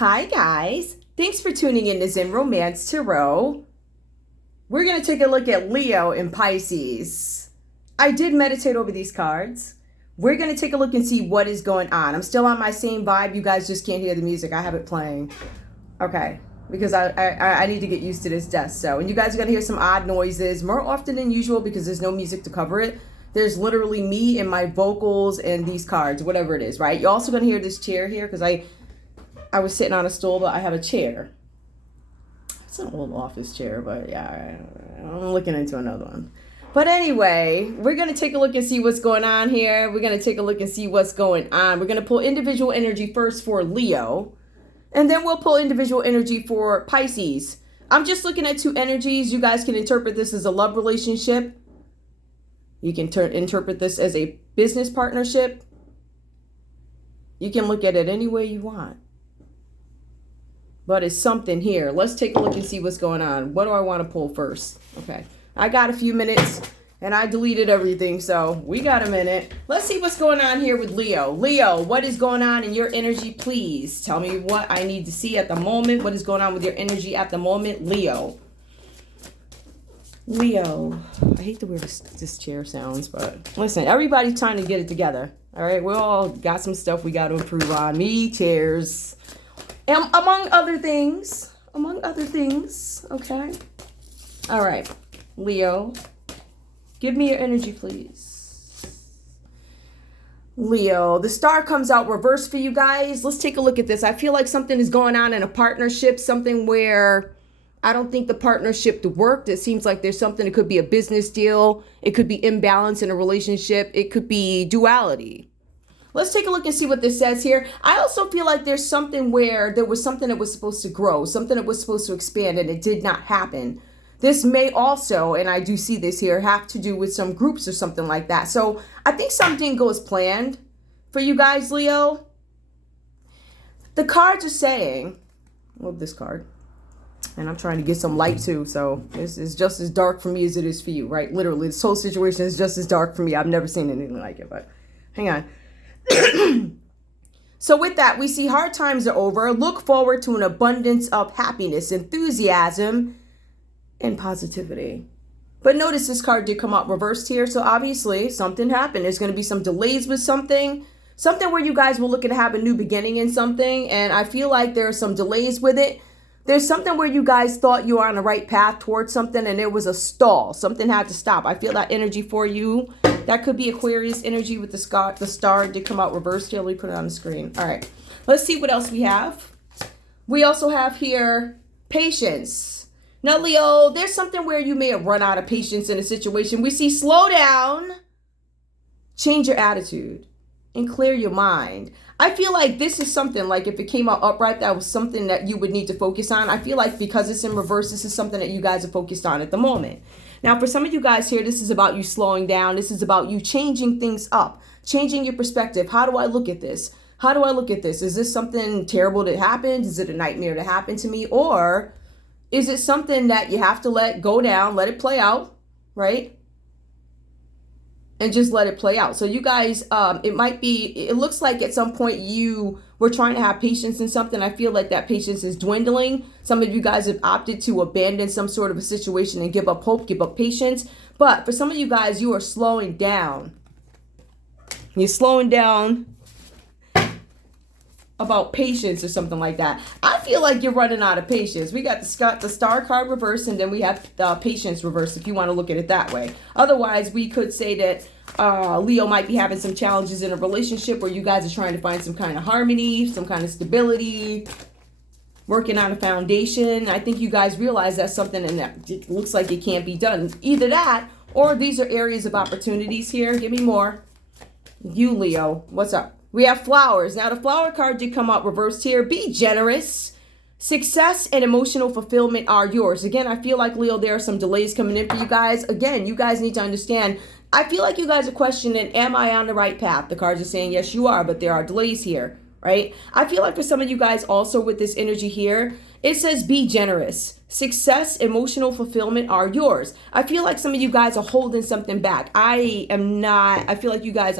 Hi guys, thanks for tuning in to Zen Romance Tarot. We're going to take a look at Leo and Pisces. I did meditate over these cards. We're going to take a look and see what is going on. I'm still on my same vibe. You guys just can't hear the music. I have it playing. Okay, because I need to get used to this desk. And you guys are going to hear some odd noises more often than usual because there's no music to cover it. There's literally me and my vocals and these cards, whatever it is, right? You're also going to hear this chair here because I was sitting on a stool, but I have a chair. It's an old office chair, but yeah, I'm looking into another one. But anyway, we're going to take a look and see what's going on here. We're going to take a look and see what's going on. We're going to pull individual energy first for Leo, and then we'll pull individual energy for Pisces. I'm just looking at two energies. You guys can interpret this as a love relationship. You can interpret this as a business partnership. You can look at it any way you want. But it's something here. Let's take a look and see what's going on. What do I want to pull first? Okay. I got a few minutes and I deleted everything. So we got a minute. Let's see what's going on here with Leo. Leo, what is going on in your energy, please? Tell me what I need to see at the moment. What is going on with your energy at the moment, Leo? Leo. I hate the way this chair sounds, but listen, everybody's trying to get it together. All right. We all got some stuff we got to improve on. Me, chairs. And among other things, okay? All right, Leo, give me your energy, please. Leo, the star comes out reversed for you guys. Let's take a look at this. I feel like something is going on in a partnership, something where I don't think the partnership worked. It seems like there's something, it could be a business deal. It could be imbalance in a relationship. It could be duality. Let's take a look and see what this says here. I also feel like there's something where there was something that was supposed to grow, something that was supposed to expand, and it did not happen. This may also, and I do see this here, have to do with some groups or something like that. So I think something goes planned for you guys, Leo. The cards are saying, I love this card. And I'm trying to get some light too. So this is just as dark for me as it is for you, right? Literally, this whole situation is just as dark for me. I've never seen anything like it, but hang on. So with that, we see hard times are over. Look forward to an abundance of happiness, enthusiasm, and positivity. But notice this card did come out reversed here. So obviously something happened. There's going to be some delays with something where you guys will look to have a new beginning in something. And I feel like there are some delays with it. There's something where you guys thought you were on the right path towards something and there was a stall. Something had to stop. I feel that energy for you. That could be Aquarius energy with the star did come out reversed here. Let me put it on the screen. All right. Let's see what else we have. We also have here patience. Now, Leo, there's something where you may have run out of patience in a situation. We see slow down, change your attitude, and clear your mind. I feel like this is something like if it came out upright, that was something that you would need to focus on. I feel like because it's in reverse, this is something that you guys are focused on at the moment. Now, for some of you guys here, this is about you slowing down. This is about you changing things up, changing your perspective. How do I look at this? How do I look at this? Is this something terrible that happened? Is it a nightmare that happened to me? Or is it something that you have to let go down, let it play out, right? And just let it play out. So you guys, it looks like at some point you were trying to have patience in something. I feel like that patience is dwindling. Some of you guys have opted to abandon some sort of a situation and give up hope, give up patience. But for some of you guys, you are slowing down. You're slowing down about patience or something like that. I feel like you're running out of patience. We got the star card reverse, and then we have the patience reverse if you want to look at it that way. Otherwise, we could say that Leo might be having some challenges in a relationship where you guys are trying to find some kind of harmony, some kind of stability, working on a foundation. I think you guys realize that's something and that it looks like it can't be done. Either that or these are areas of opportunities here. Give me more. You, Leo, what's up? We have flowers. Now, the flower card did come out reversed here. Be generous. Success and emotional fulfillment are yours. Again, I feel like, Leo, there are some delays coming in for you guys. Again, you guys need to understand, I feel like you guys are questioning, am I on the right path? The cards are saying, yes, you are, but there are delays here, right? I feel like for some of you guys also with this energy here, it says be generous. Success, emotional fulfillment are yours. I feel like some of you guys are holding something back. I feel like you guys,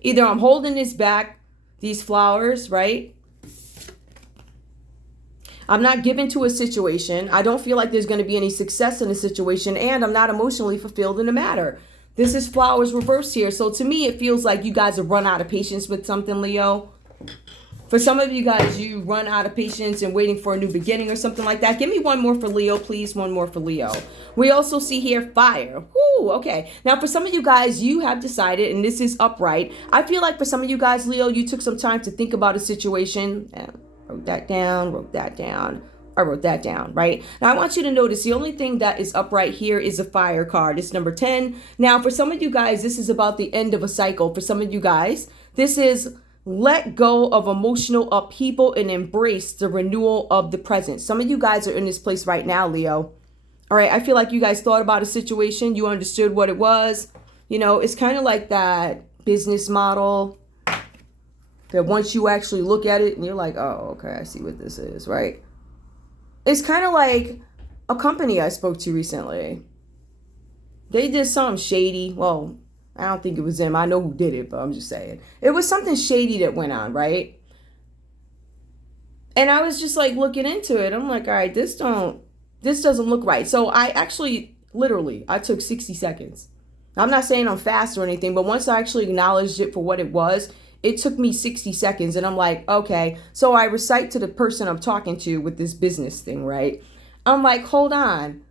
either I'm holding this back, these flowers, right? I'm not given to a situation. I don't feel like there's going to be any success in a situation, and I'm not emotionally fulfilled in the matter. This is flowers reversed here. So to me, it feels like you guys have run out of patience with something, Leo. For some of you guys, you run out of patience and waiting for a new beginning or something like that. Give me one more for Leo, please. One more for Leo. We also see here fire. Woo, okay. Now, for some of you guys, you have decided, and this is upright. I feel like for some of you guys, Leo, you took some time to think about a situation. Wrote that down, wrote that down. I wrote that down, right? Now, I want you to notice the only thing that is upright here is a fire card. It's number 10. Now, for some of you guys, this is about the end of a cycle. For some of you guys, this is let go of emotional upheaval and embrace the renewal of the present. Some of you guys are in this place right now, Leo. All right, I feel like you guys thought about a situation. You understood what it was. You know, it's kind of like that business model that once you actually look at it and you're like, oh, okay, I see what this is, right? It's kind of like a company I spoke to recently. They did something shady. Well, I don't think it was them. I know who did it, but I'm just saying. It was something shady that went on, right? And I was just like looking into it. I'm like, all right, this doesn't look right. So I actually, literally, I took 60 seconds. I'm not saying I'm fast or anything, but once I actually acknowledged it for what it was, it took me 60 seconds. And I'm like, okay. So I recite to the person I'm talking to with this business thing, right? I'm like, hold on.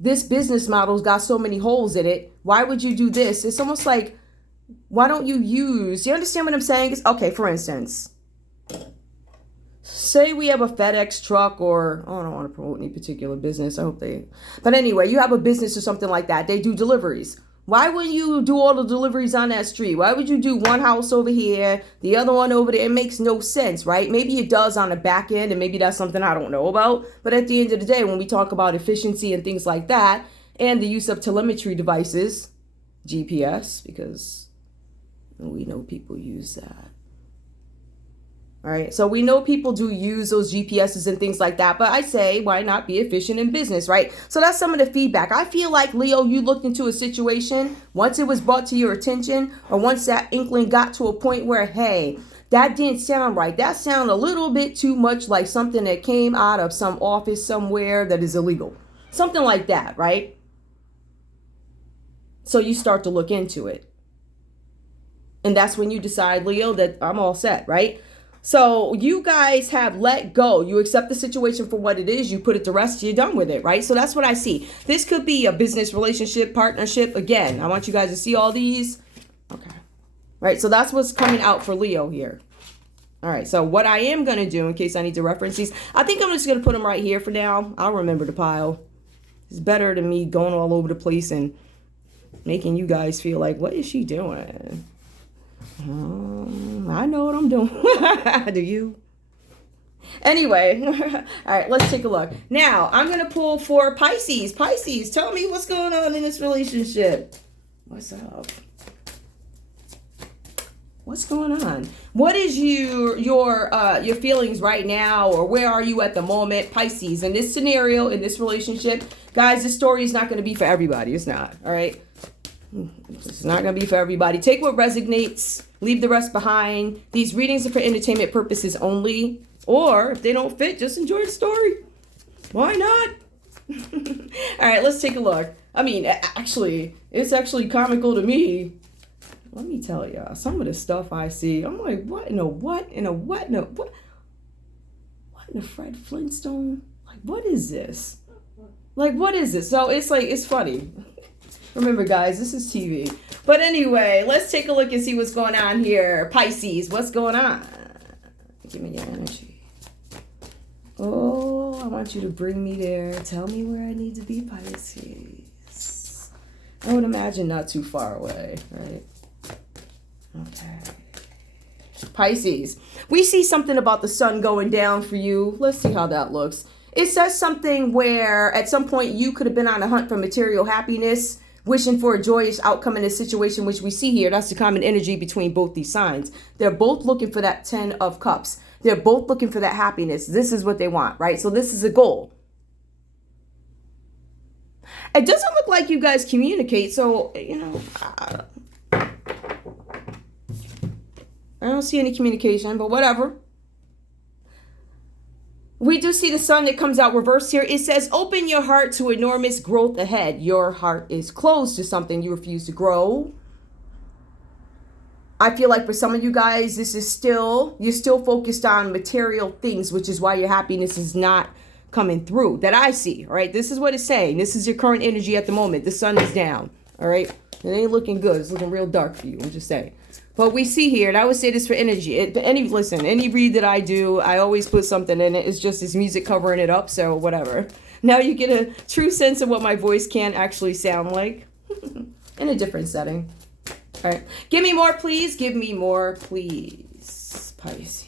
This business model's got so many holes in it. Why would you do this? It's almost like, why don't you understand what I'm saying? It's, okay, for instance, say we have a FedEx truck or, I don't want to promote any particular business. But anyway, you have a business or something like that. They do deliveries. Why would you do all the deliveries on that street? Why would you do one house over here, the other one over there? It makes no sense, right? Maybe it does on the back end, and maybe that's something I don't know about. But at the end of the day, when we talk about efficiency and things like that, and the use of telemetry devices, GPS, because we know people use that. All right, so we know people do use those GPSs and things like that, but I say, why not be efficient in business, right? So that's some of the feedback. I feel like, Leo, you looked into a situation, once it was brought to your attention, or once that inkling got to a point where, hey, that didn't sound right. That sounded a little bit too much like something that came out of some office somewhere that is illegal. Something like that, right? So you start to look into it. And that's when you decide, Leo, that I'm all set, right? So you guys have let go. You accept the situation for what it is. You put it to rest. You're done with it, right? So that's what I see. This could be a business relationship, partnership. Again, I want you guys to see all these. Okay. Right. So that's what's coming out for Leo here. All right. So what I am going to do, in case I need to reference these, I think I'm just going to put them right here for now. I'll remember the pile. It's better than me going all over the place and making you guys feel like, what is she doing? I know what I'm doing. Do you? Anyway, all right, let's take a look. Now, I'm going to pull for Pisces. Pisces, tell me what's going on in this relationship. What's up? What's going on? What is your feelings right now, or where are you at the moment, Pisces? In this scenario, in this relationship, guys, this story is not going to be for everybody. It's not, all right? It's not going to be for everybody. Take what resonates. Leave the rest behind. These readings are for entertainment purposes only. Or if they don't fit, just enjoy the story. Why not? All right, let's take a look. I mean, actually, it's actually comical to me. Let me tell you, some of the stuff I see, I'm like, what in a Fred Flintstone? Like, what is this? Like, what is this? So it's like, it's funny. Remember, guys, this is TV. But anyway, let's take a look and see what's going on here. Pisces, what's going on? Give me your energy. Oh, I want you to bring me there. Tell me where I need to be, Pisces. I would imagine not too far away, right? Okay. Pisces, we see something about the sun going down for you. Let's see how that looks. It says something where at some point you could have been on a hunt for material happiness, wishing for a joyous outcome in a situation, which we see here. That's the common energy between both these signs. They're both looking for that 10 of cups. They're both looking for that happiness. This is what they want, right? So this is a goal. It doesn't look like you guys communicate. So, I don't see any communication, but whatever. We do see the sun that comes out reversed here. It says, open your heart to enormous growth ahead. Your heart is closed to something you refuse to grow. I feel like for some of you guys, this is you're still focused on material things, which is why your happiness is not coming through, that I see, all right? This is what it's saying. This is your current energy at the moment. The sun is down, all right? It ain't looking good. It's looking real dark for you, I'm just saying. But we see here, and I would say this for energy. Any read that I do, I always put something in it. It's just this music covering it up, so whatever. Now you get a true sense of what my voice can actually sound like in a different setting. All right. Give me more, please. Give me more, please. Pisces.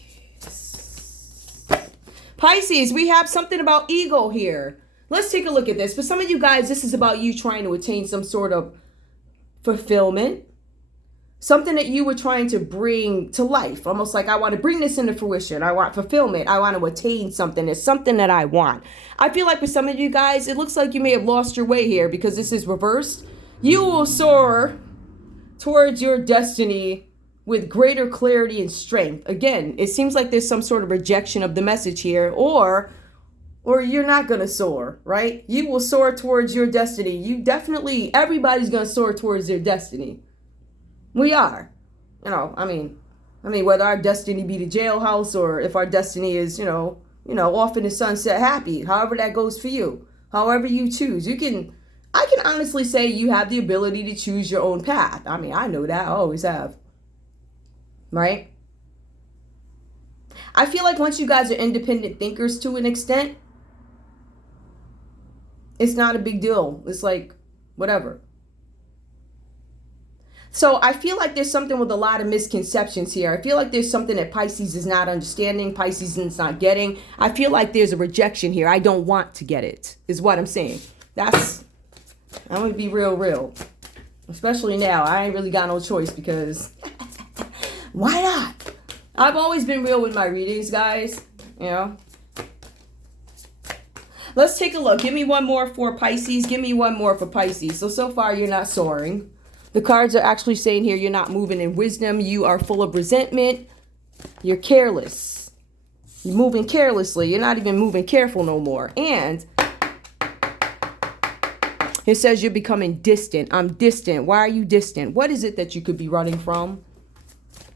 Pisces, we have something about ego here. Let's take a look at this. For some of you guys, this is about you trying to attain some sort of fulfillment. Something that you were trying to bring to life. Almost like, I want to bring this into fruition. I want fulfillment. I want to attain something. It's something that I want. I feel like for some of you guys, it looks like you may have lost your way here because this is reversed. You will soar towards your destiny with greater clarity and strength. Again, it seems like there's some sort of rejection of the message here, or you're not going to soar, right? You will soar towards your destiny. Everybody's going to soar towards their destiny. We are, I mean, whether our destiny be the jailhouse or if our destiny is, off in the sunset happy, however that goes for you, however you choose, I can honestly say you have the ability to choose your own path. I mean, I know that, I always have, right? I feel like once you guys are independent thinkers to an extent, it's not a big deal. It's like, whatever. So I feel like there's something with a lot of misconceptions here. I feel like there's something that Pisces is not understanding, Pisces is not getting. I feel like there's a rejection here. I don't want to get it, is what I'm saying. I'm going to be real. Especially now. I ain't really got no choice because why not? I've always been real with my readings, guys. Let's take a look. Give me one more for Pisces. Give me one more for Pisces. So far you're not soaring. The cards are actually saying here you're not moving in wisdom. You are full of resentment. You're careless. You're moving carelessly. You're not even moving careful no more. And it says you're becoming distant. I'm distant. Why are you distant? What is it that you could be running from?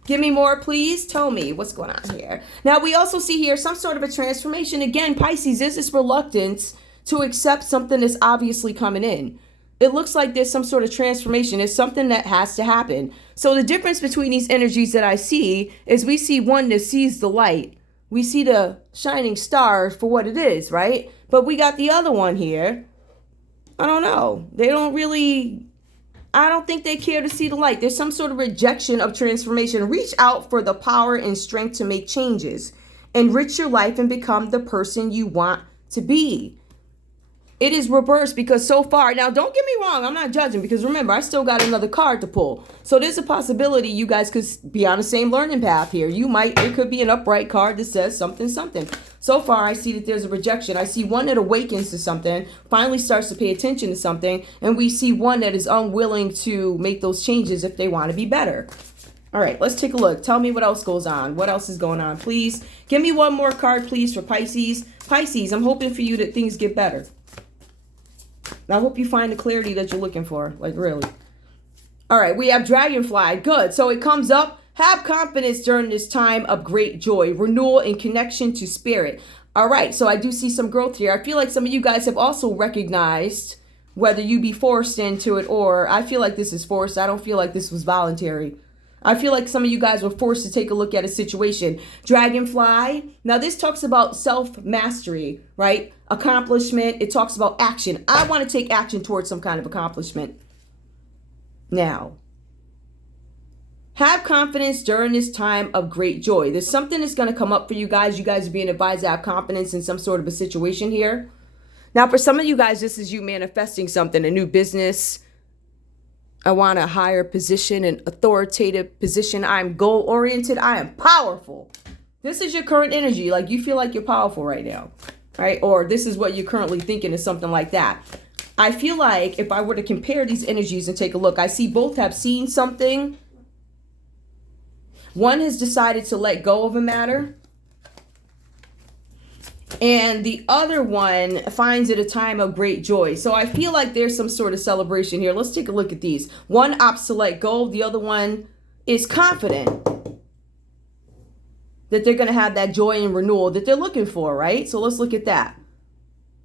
Give me more, please. Tell me what's going on here. Now, we also see here some sort of a transformation. Again, Pisces, is this reluctance to accept something that's obviously coming in. It looks like there's some sort of transformation. It's something that has to happen. So the difference between these energies that I see is we see one that sees the light. We see the shining star for what it is, right? But we got the other one here. I don't know. I don't think they care to see the light. There's some sort of rejection of transformation. Reach out for the power and strength to make changes. Enrich your life and become the person you want to be. It is reversed because so far, now don't get me wrong, I'm not judging because remember, I still got another card to pull. So there's a possibility you guys could be on the same learning path here. It could be an upright card that says something. So far, I see that there's a rejection. I see one that awakens to something, finally starts to pay attention to something, and we see one that is unwilling to make those changes if they want to be better. All right, let's take a look. Tell me what else goes on. What else is going on, please? Give me one more card, please, for Pisces. Pisces, I'm hoping for you that things get better. I hope you find the clarity that you're looking for, like really. All right, we have Dragonfly. Good. So it comes up. Have confidence during this time of great joy, renewal and connection to spirit. All right, so I do see some growth here. I feel like some of you guys have also recognized whether you be forced into it or I feel like this is forced. I don't feel like this was voluntary. I feel like some of you guys were forced to take a look at a situation. Dragonfly. Now this talks about self-mastery, right? Accomplishment. It talks about action. I want to take action towards some kind of accomplishment. Now, have confidence during this time of great joy. There's something that's going to come up for you guys. You guys are being advised to have confidence in some sort of a situation here. Now, for some of you guys, this is you manifesting something, a new business. I want a higher position, an authoritative position. I'm goal-oriented. I am powerful. This is your current energy. Like you feel like you're powerful right now, right? Or this is what you're currently thinking is something like that. I feel like if I were to compare these energies and take a look, I see both have seen something. One has decided to let go of a matter. And the other one finds it a time of great joy. So I feel like there's some sort of celebration here. Let's take a look at these. One opts to let go. The other one is confident that they're going to have that joy and renewal that they're looking for, right? So let's look at that.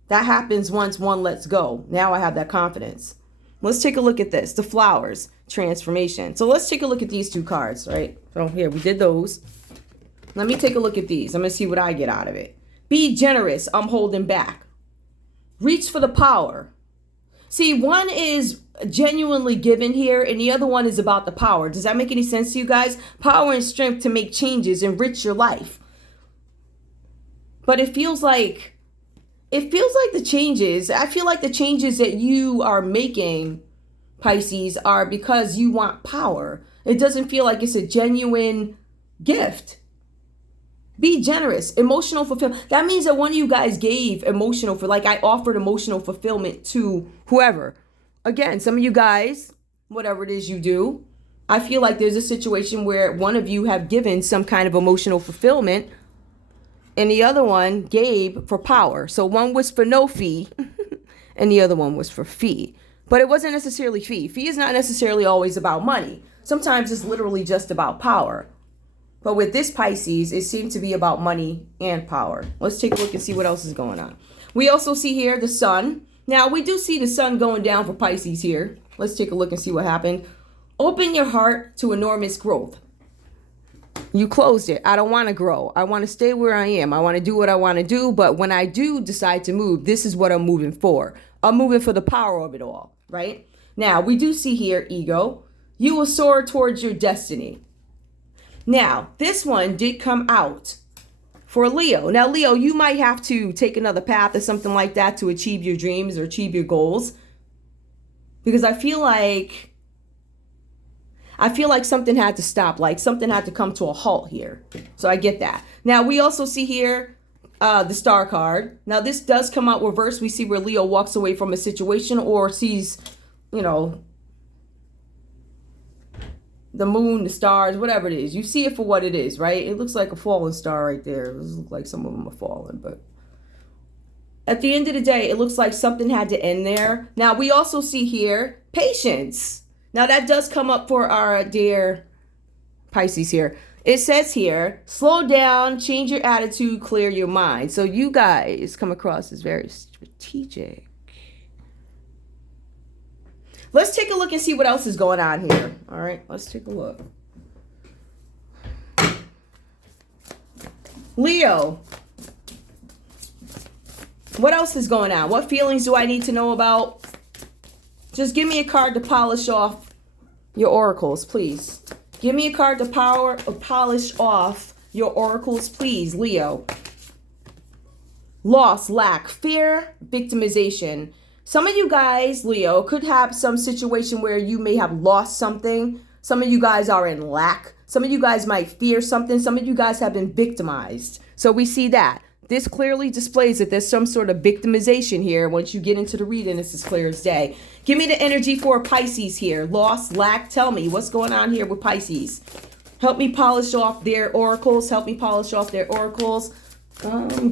That happens once one lets go. Now I have that confidence. Let's take a look at this. The flowers, transformation. So let's take a look at these two cards, right? So here, we did those. Let me take a look at these. I'm going to see what I get out of it. Be generous. I'm holding back. Reach for the power. See, one is genuinely given here, and the other one is about the power. Does that make any sense to you guys? Power and strength to make changes, enrich your life. But it feels like the changes, I feel like the changes that you are making, Pisces, are because you want power. It doesn't feel like it's a genuine gift. Be generous, emotional fulfillment. That means that one of you guys gave emotional, like I offered emotional fulfillment to whoever. Again, some of you guys, whatever it is you do, I feel like there's a situation where one of you have given some kind of emotional fulfillment and the other one gave for power. So one was for no fee and the other one was for fee. But it wasn't necessarily fee. Fee is not necessarily always about money. Sometimes it's literally just about power. But with this Pisces, it seemed to be about money and power. Let's take a look and see what else is going on. We also see here the sun. Now, we do see the sun going down for Pisces here. Let's take a look and see what happened. Open your heart to enormous growth. You closed it. I don't want to grow. I want to stay where I am. I want to do what I want to do. But when I do decide to move, this is what I'm moving for. I'm moving for the power of it all, right? Now, we do see here ego. You will soar towards your destiny. Now, this one did come out for Leo. Now, Leo, you might have to take another path or something like that to achieve your dreams or achieve your goals. Because I feel like something had to stop, like something had to come to a halt here. So I get that. Now, we also see here the star card. Now, this does come out reverse. We see where Leo walks away from a situation or sees, the moon, the stars, whatever it is. You see it for what it is, right? It looks like a fallen star right there. It looks like some of them are fallen, but at the end of the day, it looks like something had to end there. Now, we also see here patience. Now, that does come up for our dear Pisces here. It says here, slow down, change your attitude, clear your mind. So you guys come across as very strategic. Let's take a look and see what else is going on here. All right, let's take a look. Leo, what else is going on? What feelings do I need to know about? Just give me a card to polish off your oracles, please. Give me a card to polish off your oracles, please, Leo. Loss, lack, fear, victimization. Some of you guys, Leo, could have some situation where you may have lost something. Some of you guys are in lack. Some of you guys might fear something. Some of you guys have been victimized. So we see that. This clearly displays that there's some sort of victimization here. Once you get into the reading, it's as clear as day. Give me the energy for Pisces here. Loss, lack, tell me what's going on here with Pisces. Help me polish off their oracles. Help me polish off their oracles.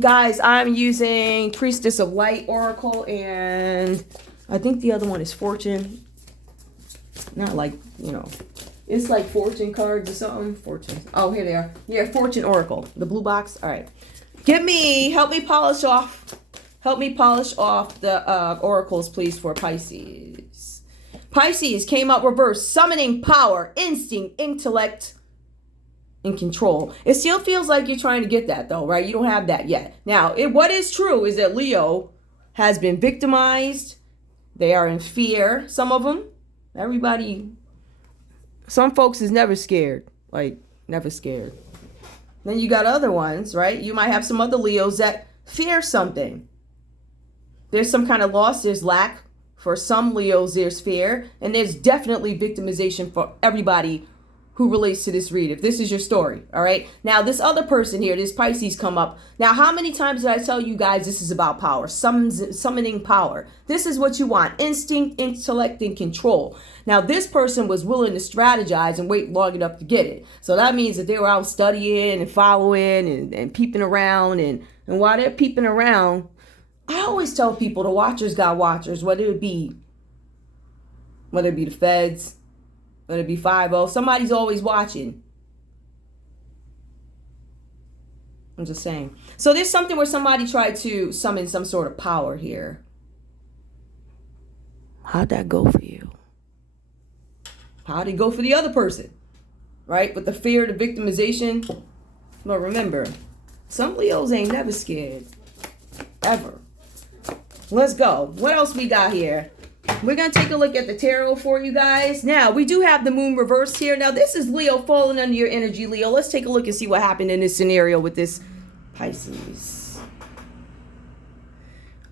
Guys, I'm using Priestess of Light Oracle, and I think the other one is Fortune. Not like, it's like Fortune cards or something. Fortune. Oh, here they are. Yeah, Fortune Oracle. The blue box. All right. Help me polish off the oracles, please, for Pisces. Pisces came out reverse, summoning power, instinct, intellect, and control. It still feels like you're trying to get that though, right? You don't have that yet. Now, what is true is that Leo has been victimized. They are in fear. Some of them, some folks is never scared, like never scared. Then you got other ones, right? You might have some other Leos that fear something. There's some kind of loss, there's lack. For some Leos, there's fear. And there's definitely victimization for everybody who relates to this read, if this is your story, all right? Now, this other person here, this Pisces come up. Now, how many times did I tell you guys this is about power, summoning power? This is what you want, instinct, intellect, and control. Now, this person was willing to strategize and wait long enough to get it. So that means that they were out studying and following and peeping around. And while they're peeping around, I always tell people the watchers got watchers, whether it be the feds, whether it be 5-0, somebody's always watching. I'm just saying. So there's something where somebody tried to summon some sort of power here. How'd that go for you? How'd it go for the other person? Right? With the fear, the victimization. But remember, some Leos ain't never scared. Ever. Let's go. What else we got here? We're going to take a look at the tarot for you guys. Now, we do have the moon reversed here. Now, this is Leo falling under your energy, Leo. Let's take a look and see what happened in this scenario with this Pisces.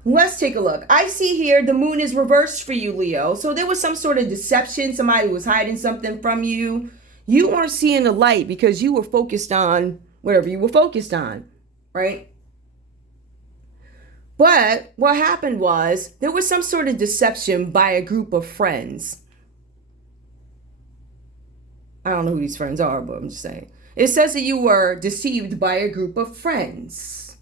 Let's take a look. I see here the moon is reversed for you, Leo. So there was some sort of deception. Somebody was hiding something from you. You weren't seeing the light because you were focused on whatever you were focused on, right? But what happened was there was some sort of deception by a group of friends. I don't know who these friends are, but I'm just saying. It says that you were deceived by a group of friends.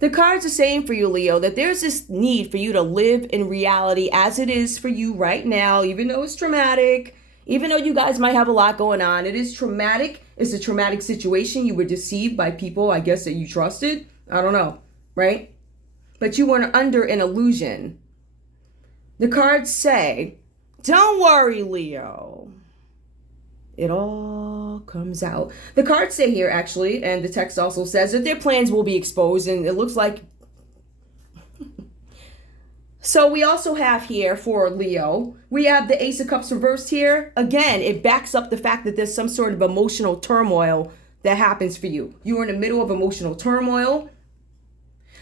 The cards are saying for you, Leo, that there's this need for you to live in reality as it is for you right now, even though it's traumatic, even though you guys might have a lot going on. It is traumatic. It's a traumatic situation. You were deceived by people, I guess, that you trusted. I don't know. Right? But you weren't under an illusion. The cards say, don't worry, Leo. It all comes out. The cards say here, actually, and the text also says that their plans will be exposed, and it looks like... So we also have here for Leo, we have the Ace of Cups reversed here. Again, it backs up the fact that there's some sort of emotional turmoil that happens for you. You are in the middle of emotional turmoil.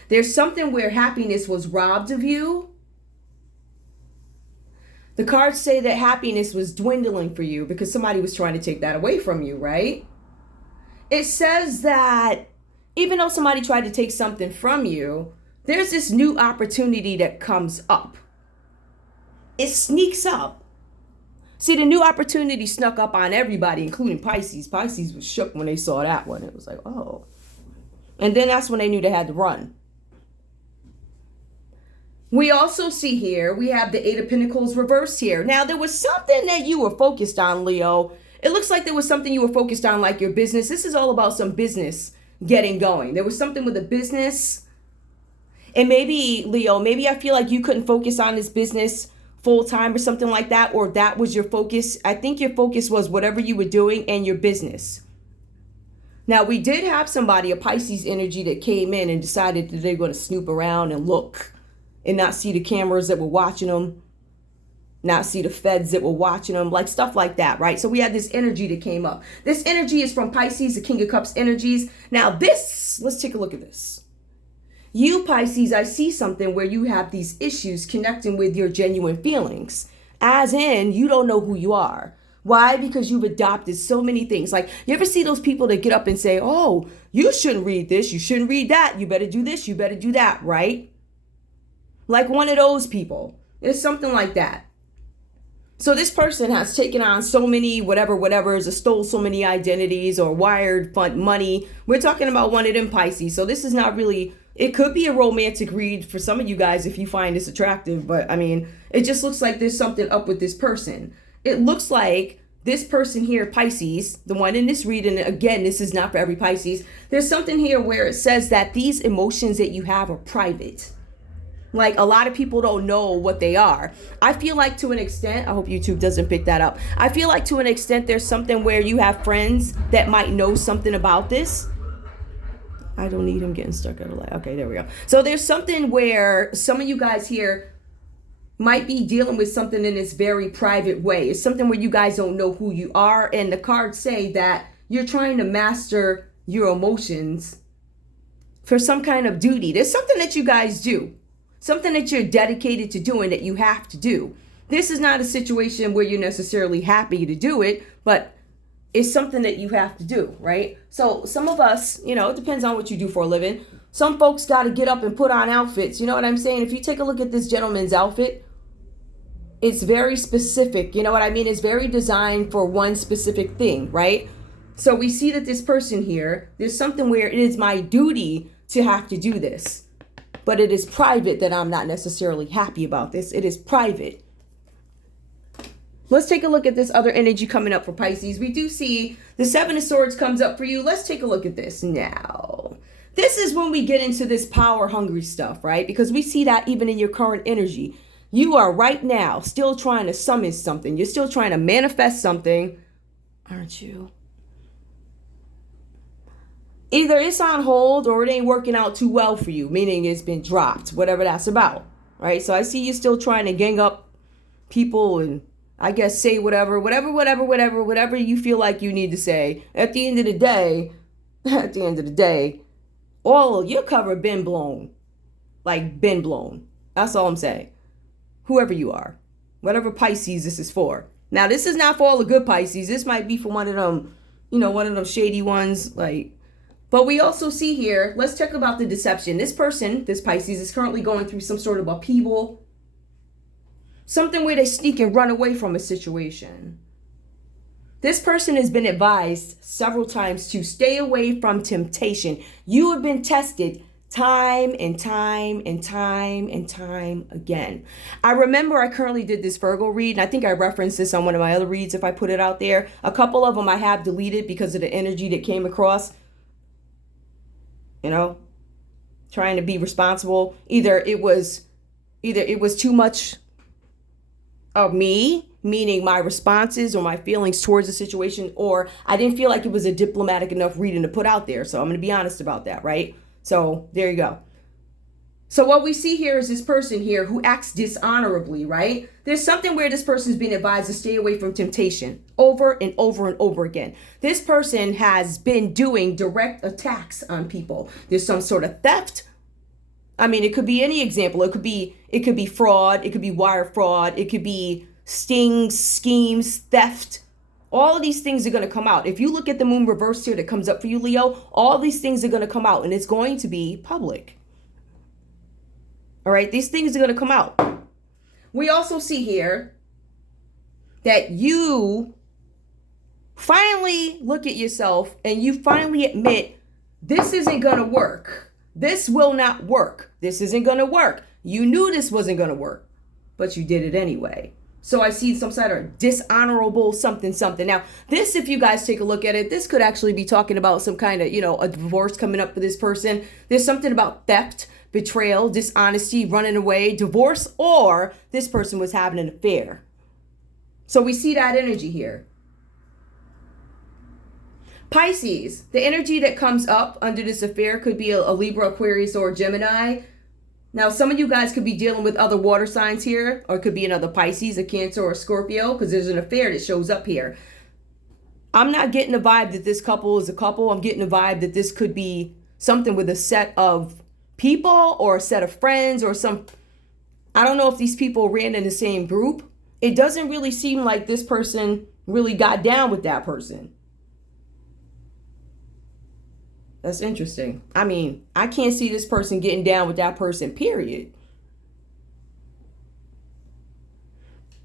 There's something where happiness was robbed of you. The cards say that happiness was dwindling for you because somebody was trying to take that away from you, right? It says that even though somebody tried to take something from you, there's this new opportunity that comes up. It sneaks up. See, the new opportunity snuck up on everybody, including Pisces. Pisces was shook when they saw that one. It was like, oh. And then that's when they knew they had to run. We also see here, we have the Eight of Pentacles reversed here. Now, there was something that you were focused on, Leo. It looks like there was something you were focused on, like your business. This is all about some business getting going. There was something with a business. And maybe, Leo, maybe I feel like you couldn't focus on this business full time or something like that, or that was your focus. I think your focus was whatever you were doing and your business. Now, we did have somebody, a Pisces energy, that came in and decided that they're going to snoop around and look and not see the cameras that were watching them, not see the feds that were watching them, like stuff like that, right? So we had this energy that came up. This energy is from Pisces, the King of Cups energies. Now this, let's take a look at this. You, Pisces, I see something where you have these issues connecting with your genuine feelings, as in you don't know who you are. Why? Because you've adopted so many things. Like, you ever see those people that get up and say, oh, you shouldn't read this, you shouldn't read that, you better do this, you better do that, right? Like one of those people. It's something like that. So this person has taken on so many whatever's, or stole so many identities or wired fund money. We're talking about one of them Pisces. So this is not really, it could be a romantic read for some of you guys if you find this attractive. But I mean, it just looks like there's something up with this person. It looks like this person here, Pisces, the one in this read, and again, this is not for every Pisces. There's something here where it says that these emotions that you have are private. Like, a lot of people don't know what they are. I feel like to an extent, I hope YouTube doesn't pick that up. I feel like to an extent there's something where you have friends that might know something about this. I don't need him getting stuck out of light. Okay, there we go. So there's something where some of you guys here might be dealing with something in this very private way. It's something where you guys don't know who you are. And the cards say that you're trying to master your emotions for some kind of duty. There's something that you guys do. Something that you're dedicated to doing that you have to do. This is not a situation where you're necessarily happy to do it, but is something that you have to do, right? So some of us, it depends on what you do for a living. Some folks got to get up and put on outfits. You know what I'm saying? If you take a look at this gentleman's outfit, it's very specific. You know what I mean? It's very designed for one specific thing, right? So we see that this person here, there's something where it is my duty to have to do this. But it is private that I'm not necessarily happy about this. It is private. Let's take a look at this other energy coming up for Pisces. We do see the Seven of Swords comes up for you. Let's take a look at this now. This is when we get into this power hungry stuff, right? Because we see that even in your current energy. You are right now still trying to summon something. You're still trying to manifest something, aren't you? Either it's on hold or it ain't working out too well for you, meaning it's been dropped, whatever that's about, right? So I see you still trying to gang up people and I guess say whatever you feel like you need to say. At the end of the day, all of your cover been blown. Like been blown. That's all I'm saying. Whoever you are. Whatever Pisces this is for. Now, this is not for all the good Pisces. This might be for one of them, one of them shady ones. But we also see here, let's talk about the deception. This person, this Pisces, is currently going through some sort of upheaval. Something where they sneak and run away from a situation. This person has been advised several times to stay away from temptation. You have been tested time and time again. I remember I currently did this Virgo read, and I think I referenced this on one of my other reads if I put it out there. A couple of them I have deleted because of the energy that came across. Trying to be responsible. Either it was too much of me, meaning my responses or my feelings towards the situation, or I didn't feel like it was a diplomatic enough reading to put out there. So I'm going to be honest about that, right? So there you go. So what we see here is this person here who acts dishonorably, right? There's something where this person's being advised to stay away from temptation over and over and over again. This person has been doing direct attacks on people. There's some sort of theft. I mean, it could be any example. It could be fraud. It could be wire fraud. It could be stings, schemes, theft. All of these things are going to come out. If you look at the moon reversed here that comes up for you, Leo, all these things are going to come out and it's going to be public. All right, these things are going to come out. We also see here that you finally look at yourself and you finally admit this isn't going to work. This will not work. This isn't going to work. You knew this wasn't going to work, but you did it anyway. So I see some sort of dishonorable something. Now, this, if you guys take a look at it, this could actually be talking about some kind of, a divorce coming up for this person. There's something about theft, betrayal, dishonesty, running away, divorce, or this person was having an affair. So we see that energy here. Pisces, the energy that comes up under this affair could be a Libra, Aquarius, or a Gemini. Now, some of you guys could be dealing with other water signs here, or it could be another Pisces, a Cancer, or a Scorpio, because there's an affair that shows up here. I'm not getting the vibe that this couple is a couple. I'm getting the vibe that this could be something with a set of people or a set of friends or some, I don't know if these people ran in the same group. It doesn't really seem like this person really got down with that person. That's interesting. I mean, I can't see this person getting down with that person, period.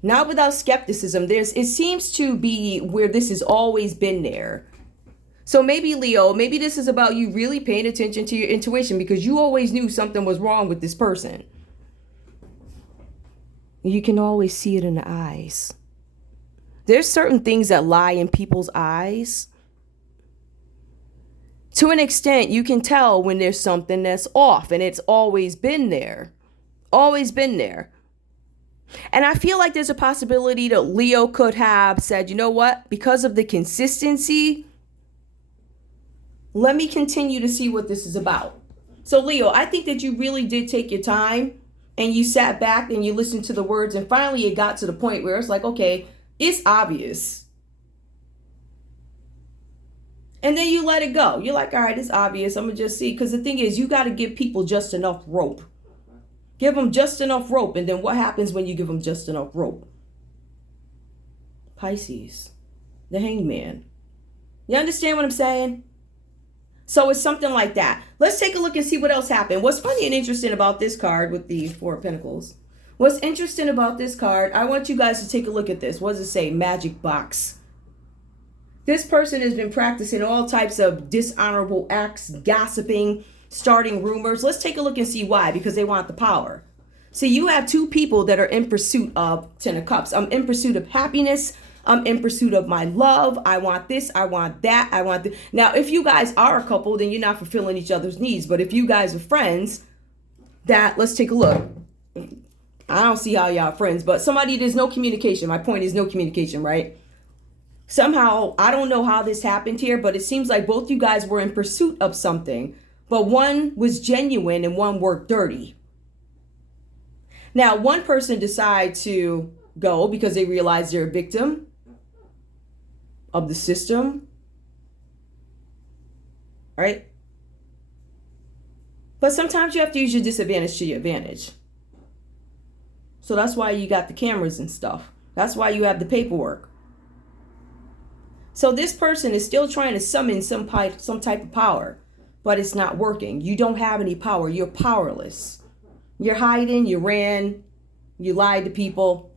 Not without skepticism. It seems to be where this has always been there. So maybe, Leo, maybe this is about you really paying attention to your intuition because you always knew something was wrong with this person. You can always see it in the eyes. There's certain things that lie in people's eyes. To an extent, you can tell when there's something that's off, and it's always been there. Always been there. And I feel like there's a possibility that Leo could have said, you know what? Because of the consistency, let me continue to see what this is about. So, Leo, I think that you really did take your time, and you sat back and you listened to the words, and finally it got to the point where it's like, okay, it's obvious. And then you let it go. You're like, all right, it's obvious. I'm going to just see. Because the thing is, you got to give people just enough rope. Give them just enough rope. And then what happens when you give them just enough rope? Pisces, the hangman. You understand what I'm saying? So it's something like that. Let's take a look and see what else happened. What's funny and interesting about this card with the Four of Pentacles? What's interesting about this card, I want you guys to take a look at this. What does it say? Magic box. This person has been practicing all types of dishonorable acts, gossiping, starting rumors. Let's take a look and see why. Because they want the power. See, you have two people that are in pursuit of Ten of Cups. I'm in pursuit of happiness. I'm in pursuit of my love. I want this. I want that. I want this. Now, if you guys are a couple, then you're not fulfilling each other's needs. But if you guys are friends, let's take a look. I don't see how y'all are friends, but there's no communication. My point is no communication, right? Somehow, I don't know how this happened here, but it seems like both you guys were in pursuit of something, but one was genuine and one worked dirty. Now, one person decided to go because they realized they're a victim of the system, right? But sometimes you have to use your disadvantage to your advantage. So that's why you got the cameras and stuff. That's why you have the paperwork. So this person is still trying to summon some type of power, but it's not working. You don't have any power. You're powerless. You're hiding. You ran. You lied to people.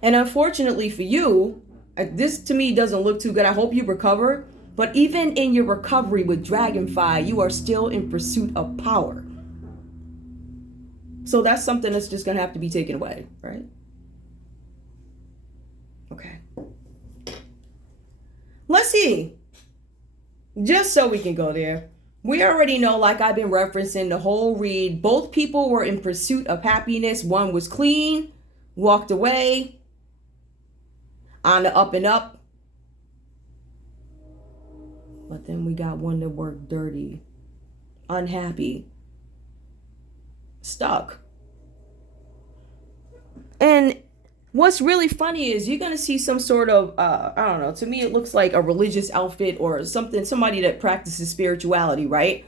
And unfortunately for you, this to me doesn't look too good. I hope you recover. But even in your recovery with Dragonfly, you are still in pursuit of power. So that's something that's just going to have to be taken away, right? Okay. Let's see. Just so we can go there. We already know, like I've been referencing the whole read, both people were in pursuit of happiness. One was clean, walked away, on the up and up. But then we got one that worked dirty, unhappy, stuck. And what's really funny is you're going to see some sort of, I don't know, to me it looks like a religious outfit or somebody that practices spirituality, right?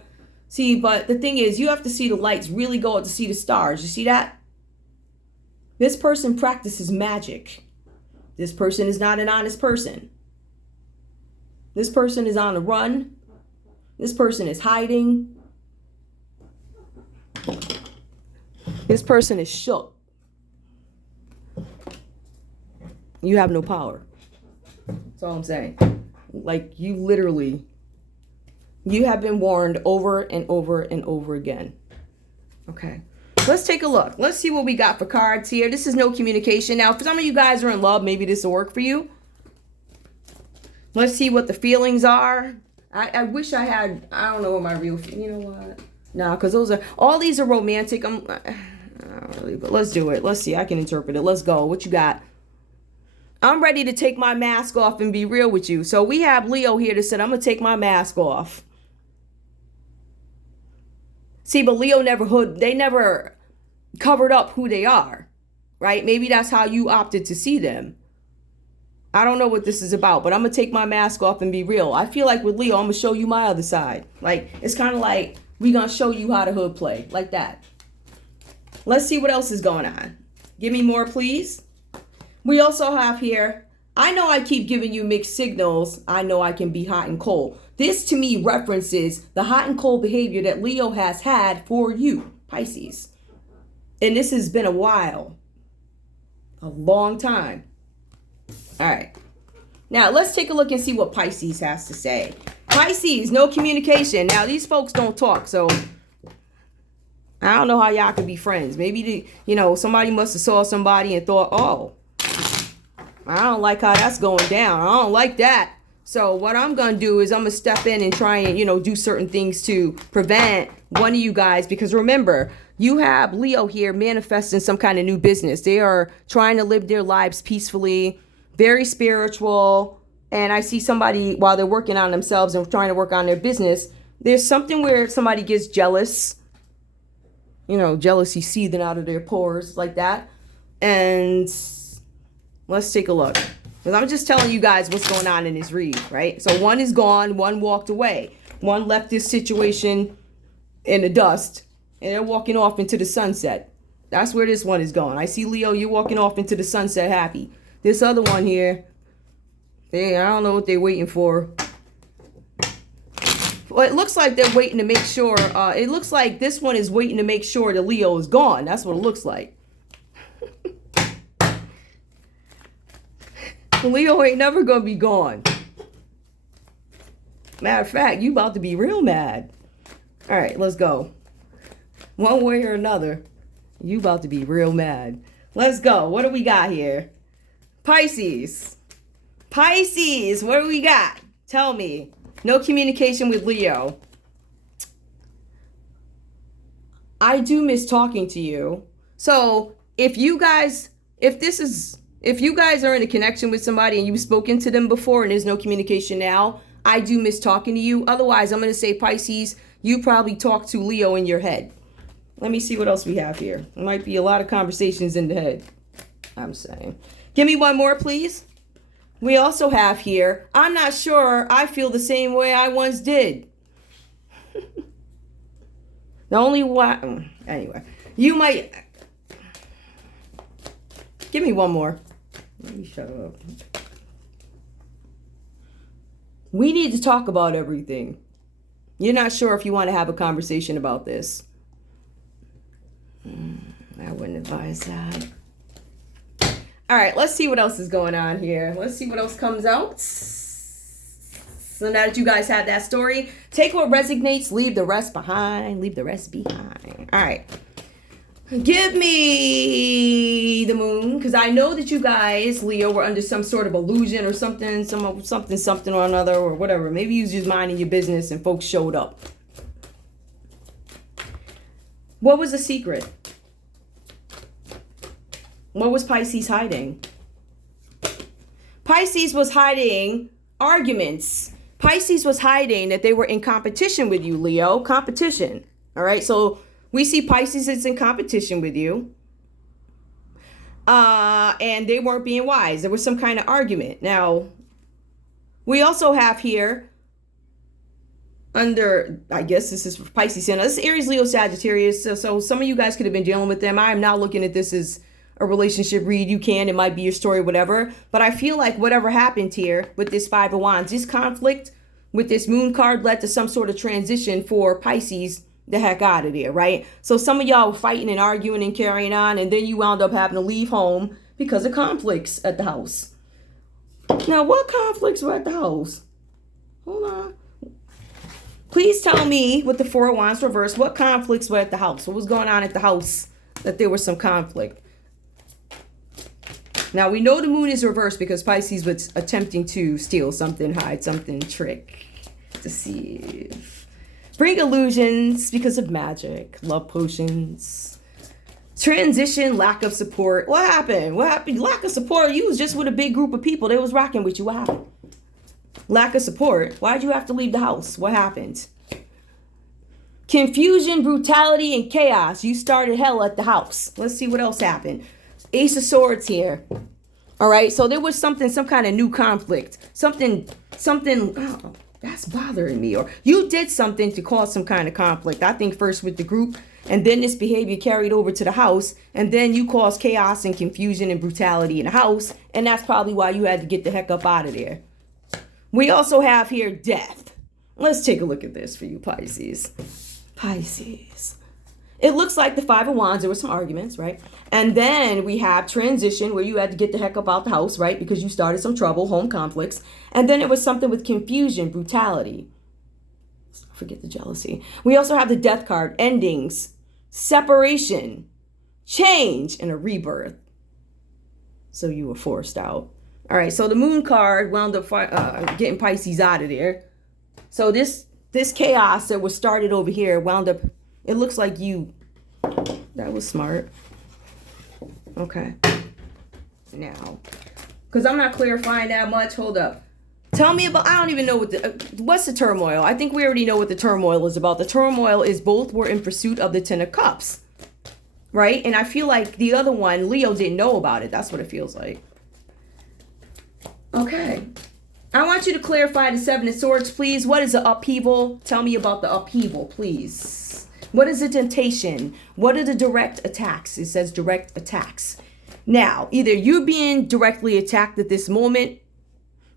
See, but the thing is, you have to see the lights really go out to see the stars. You see that? This person practices magic. This person is not an honest person. This person is on the run. This person is hiding. This person is shook. You have no power. That's all I'm saying. Like, you have been warned over and over and over again. Okay. Let's take a look. Let's see what we got for cards here. This is no communication. Now, if some of you guys are in love, maybe this will work for you. Let's see what the feelings are. I wish I had, I don't know what my real, you know what? No, because all these are romantic. I don't really, but let's do it. Let's see. I can interpret it. Let's go. What you got? I'm ready to take my mask off and be real with you. So we have Leo here that said, I'm going to take my mask off. See, but Leo they never covered up who they are, right? Maybe that's how you opted to see them. I don't know what this is about, but I'm going to take my mask off and be real. I feel like with Leo, I'm going to show you my other side. Like, it's kind of like we're going to show you how to hood play, like that. Let's see what else is going on. Give me more, please. We also have here, I know I keep giving you mixed signals. I know I can be hot and cold. This to me references the hot and cold behavior that Leo has had for you, Pisces. And this has been a while. A long time. All right. Now, let's take a look and see what Pisces has to say. Pisces, no communication. Now, these folks don't talk, so I don't know how y'all could be friends. Maybe, somebody must have saw somebody and thought, oh, I don't like how that's going down. I don't like that. So what I'm going to do is I'm going to step in and try and, do certain things to prevent one of you guys. Because remember, you have Leo here manifesting some kind of new business. They are trying to live their lives peacefully, very spiritual. And I see somebody, while they're working on themselves and trying to work on their business, there's something where somebody gets jealous. Jealousy seething out of their pores like that. And let's take a look. Because I'm just telling you guys what's going on in this read, right? So one is gone, one walked away. One left this situation in the dust, and they're walking off into the sunset. That's where this one is going. I see Leo, you're walking off into the sunset happy. This other one here I don't know what they're waiting for. Well, it looks like they're waiting to make sure. It looks like this one is waiting to make sure the Leo is gone. That's what it looks like. Leo ain't never gonna be gone. Matter of fact, you about to be real mad. All right, let's go. One way or another, you about to be real mad. Let's go. What do we got here? Pisces. Pisces, what do we got? Tell me. No communication with Leo. I do miss talking to you. So if you guys are in a connection with somebody and you've spoken to them before and there's no communication now, I do miss talking to you. Otherwise, I'm going to say, Pisces, you probably talk to Leo in your head. Let me see what else we have here. There might be a lot of conversations in the head, I'm saying. Give me one more, please. We also have here, I'm not sure I feel the same way I once did. The only one, anyway, you might, give me one more. Let me shut up. We need to talk about everything. You're not sure if you want to have a conversation about this. I wouldn't advise that. All right, let's see what else is going on here. Let's see what else comes out. So now that you guys have that story, take what resonates, leave the rest behind. Leave the rest behind. All right. Give me the moon, because I know that you guys, Leo, were under some sort of illusion or something or another or whatever. Maybe you was just minding your business and folks showed up. What was the secret? What was Pisces hiding? Pisces was hiding arguments. Pisces was hiding that they were in competition with you, Leo. Competition. All right, so we see Pisces is in competition with you. And they weren't being wise. There was some kind of argument. Now, we also have here under, I guess this is for Pisces. Now, this is Aries, Leo, Sagittarius. So some of you guys could have been dealing with them. I am not looking at this as a relationship read. You can, it might be your story, whatever. But I feel like whatever happened here with this Five of Wands, this conflict with this moon card led to some sort of transition for Pisces the heck out of there, right? So some of y'all were fighting and arguing and carrying on, and then you wound up having to leave home because of conflicts at the house. Now, what conflicts were at the house? Hold on. Please tell me, with the Four of Wands reversed, what conflicts were at the house? What was going on at the house that there was some conflict? Now, we know the moon is reversed because Pisces was attempting to steal something, hide something, trick, deceive. Bring illusions because of magic, love potions, transition, lack of support. What happened? What happened? Lack of support. You was just with a big group of people. They was rocking with you. What happened? Lack of support. Why'd you have to leave the house? What happened? Confusion, brutality, and chaos. You started hell at the house. Let's see what else happened. Ace of Swords here. All right. So there was some kind of new conflict. Something. Oh, that's bothering me. Or you did something to cause some kind of conflict. I think first with the group, and then this behavior carried over to the house, and then you caused chaos and confusion and brutality in the house, and that's probably why you had to get the heck up out of there. We also have here death. Let's take a look at this for you, Pisces. Pisces. It looks like the Five of Wands. There were some arguments, right? And then we have transition where you had to get the heck up out the house, right? Because you started some trouble, home conflicts. And then it was something with confusion, brutality. Forget the jealousy. We also have the death card, endings, separation, change, and a rebirth. So you were forced out. All right, so the moon card wound up getting Pisces out of there. So this chaos that was started over here wound up, it looks like that was smart. Okay. Now, because I'm not clarifying that much. Hold up. Tell me about, I don't even know what's the turmoil? I think we already know what the turmoil is about. The turmoil is both were in pursuit of the Ten of Cups, right? And I feel like the other one, Leo didn't know about it. That's what it feels like. Okay. I want you to clarify the Seven of Swords, please. What is the upheaval? Tell me about the upheaval, please. What is the temptation? What are the direct attacks? It says direct attacks. Now, either you're being directly attacked at this moment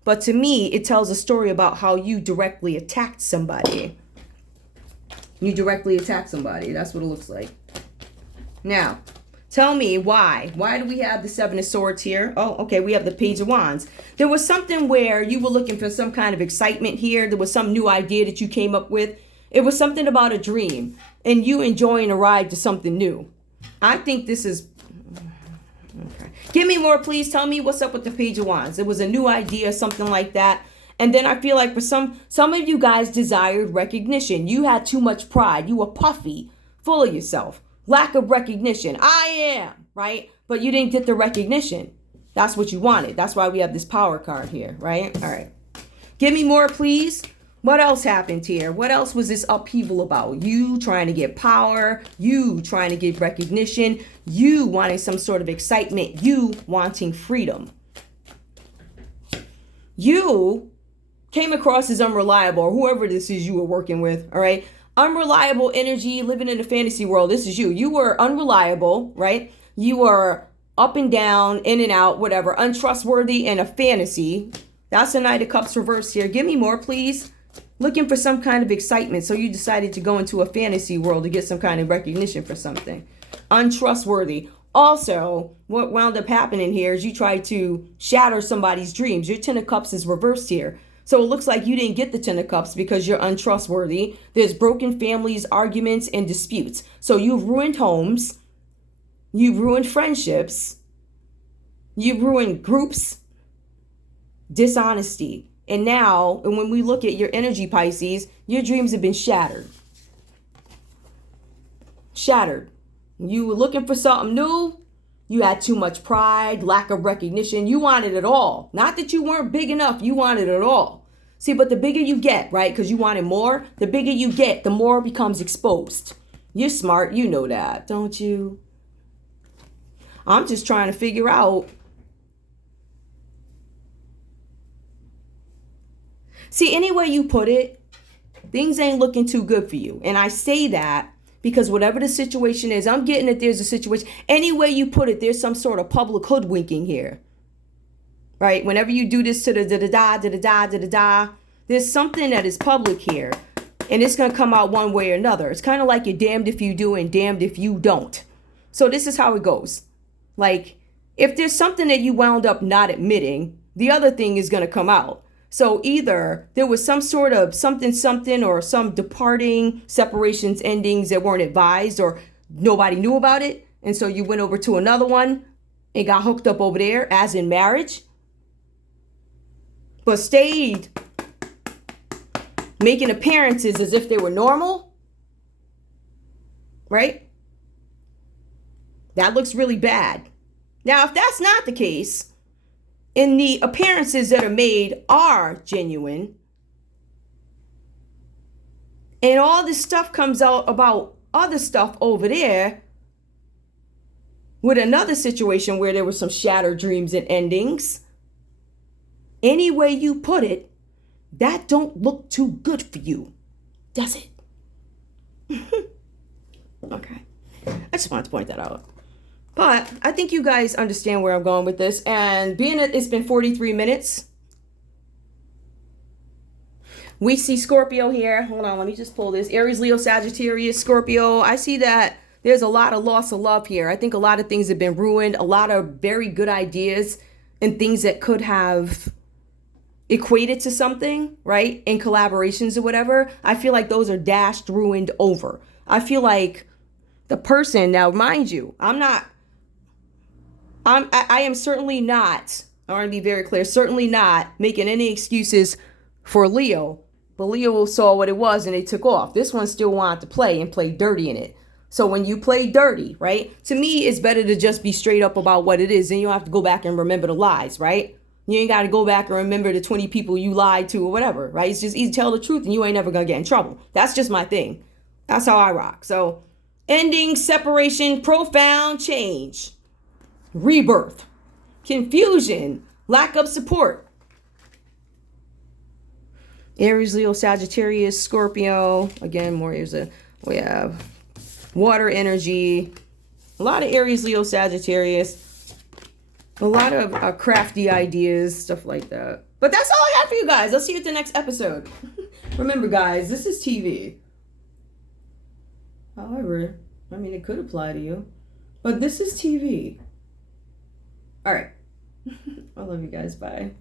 but to me, it tells a story about how you directly attacked somebody. You directly attacked somebody. That's what it looks like. Now, tell me why. Why do we have the Seven of Swords here? Oh, okay, we have the Page of Wands. There was something where you were looking for some kind of excitement here. There was some new idea that you came up with. It was something about a dream and you enjoying a ride to something new. I think this is... Okay. Give me more, please. Tell me what's up with the Page of Wands. It was a new idea, something like that. And then I feel like for some of you guys desired recognition. You had too much pride. You were puffy, full of yourself. Lack of recognition. I am, right? But you didn't get the recognition. That's what you wanted. That's why we have this power card here, right? All right. Give me more, please. What else happened here? What else was this upheaval about? You trying to get power. You trying to get recognition. You wanting some sort of excitement. You wanting freedom. You came across as unreliable, or whoever this is you were working with, all right? Unreliable energy, living in a fantasy world. This is you. You were unreliable, right? You were up and down, in and out, whatever. Untrustworthy in a fantasy. That's the Knight of Cups reversed here. Give me more, please. Looking for some kind of excitement. So you decided to go into a fantasy world to get some kind of recognition for something. Untrustworthy. Also, what wound up happening here is you tried to shatter somebody's dreams. Your Ten of Cups is reversed here. So it looks like you didn't get the Ten of Cups because you're untrustworthy. There's broken families, arguments, and disputes. So you've ruined homes. You've ruined friendships. You've ruined groups. Dishonesty. And now, and when we look at your energy, Pisces, your dreams have been shattered. Shattered. You were looking for something new. You had too much pride, lack of recognition. You wanted it all. Not that you weren't big enough. You wanted it all. See, but the bigger you get, right? Because you wanted more. The bigger you get, the more it becomes exposed. You're smart. You know that, don't you? I'm just trying to figure out. See, any way you put it, things ain't looking too good for you. And I say that because whatever the situation is, I'm getting that there's a situation. Any way you put it, there's some sort of public hoodwinking here. Right? Whenever you do this to the da-da-da, there's something that is public here. And it's going to come out one way or another. It's kind of like you're damned if you do and damned if you don't. So this is how it goes. Like, if there's something that you wound up not admitting, the other thing is going to come out. So either there was some sort of something or some departing, separations, endings that weren't advised or nobody knew about it. And so you went over to another one and got hooked up over there, as in marriage. But stayed making appearances as if they were normal. Right? That looks really bad. Now, if that's not the case, and the appearances that are made are genuine, and all this stuff comes out about other stuff over there with another situation where there were some shattered dreams and endings, any way you put it, that don't look too good for you, does it? Okay. I just wanted to point that out. But I think you guys understand where I'm going with this. And being that it's been 43 minutes, we see Scorpio here. Hold on, let me just pull this. Aries, Leo, Sagittarius, Scorpio. I see that there's a lot of loss of love here. I think a lot of things have been ruined. A lot of very good ideas and things that could have equated to something, right? In collaborations or whatever. I feel like those are dashed, ruined, over. I feel like the person, now mind you, I am certainly not, I want to be very clear, certainly not making any excuses for Leo. But Leo saw what it was and they took off. This one still wanted to play and play dirty in it. So when you play dirty, right, to me, it's better to just be straight up about what it is. And you don't have to go back and remember the lies, right? You ain't got to go back and remember the 20 people you lied to or whatever, right? It's just easy to tell the truth and you ain't never going to get in trouble. That's just my thing. That's how I rock. So ending, separation, profound change. Rebirth, confusion, lack of support. Aries, Leo, Sagittarius, Scorpio. Again, more Aries. We have water energy. A lot of Aries, Leo, Sagittarius. A lot of crafty ideas, stuff like that. But that's all I have for you guys. I'll see you at the next episode. Remember, guys, this is TV. However, I mean, it could apply to you. But this is TV. All right. I love you guys. Bye.